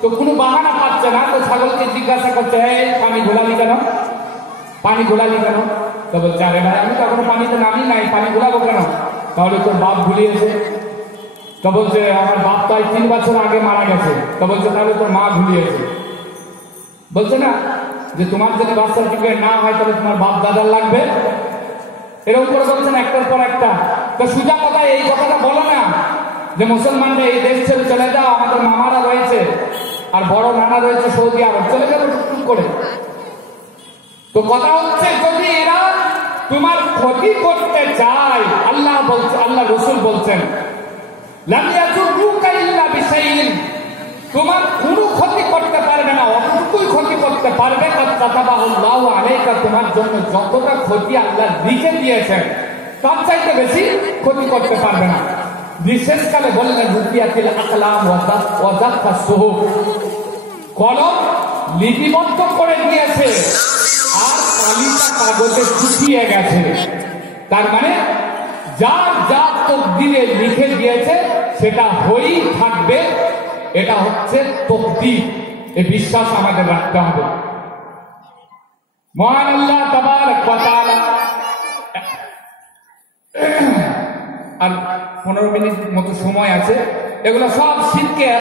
তো কোনো বাহানা পাচ্ছে না, তো ছাগলকে জিজ্ঞাসা করছে, এই পানি ঘোলালি কেন, পানি ঘোলালি কেন? তো বলছে, আরে ভাই আমি তো এখনো পানিতে নামি নাই, পানি ঘোলাবো কেন? তাহলে তোর বাপ ভুলিয়েছে। তো বলছে, আমার বাপ তো 3 বছর আগে মারা গেছে। তো বলছে, তাহলে তোর মা ভুলিয়েছে। বলছে না যে তোমার যদি বার্থ সার্টিফিকেট না হয় তাহলে তোমার বাপ দাদার লাগবে, এরকম করে বলছেন একটার পর একটা। তো সোজা কথা এই কথাটা বলো না যে মুসলমানরা এই দেশ ছেড়ে চলে যাও, আমাদের মামারা রয়েছে আর বড় নানা রয়েছে সৌদি আরব, চলে যাবো টুকটুক করে। তো কথা হচ্ছে, যদি এরা তোমার ক্ষতি করতে চায়, আল্লাহ বলছে, আল্লাহ রসুল বলছেন, লাম ইয়াজুরুকা ইল্লা বিশাইইন, তোমার কোনো ক্ষতি করতে পারবে না, অতটুকুই ক্ষতি করতে পারবে। কাতাবাহুল্লাহু আলাইকা, তোমার জন্য যতটা ক্ষতি আল্লাহ লিখে দিয়েছেন তার চাইতে বেশি ক্ষতি করতে পারবে না। বিশেষকালে বললেন, রুকিয়াতিল আকলাম ওয়া জাফফাস সুহুফ, কলম লিপিবদ্ধ করে দিয়েছে আর কালিটা কাগজে শুকিয়ে গেছে। তার মানে যার যা তকদিরে লিখে দিয়েছে সেটা হয়েই থাকবে, এটা হচ্ছে তকদির। এই বিশ্বাস আমাদের রাখতে হবে। মহান আল্লাহ তাবারক ওয়া তাআলা, আর 15 মিনিট মতো সময় আছে, এগুলো সব শিরকে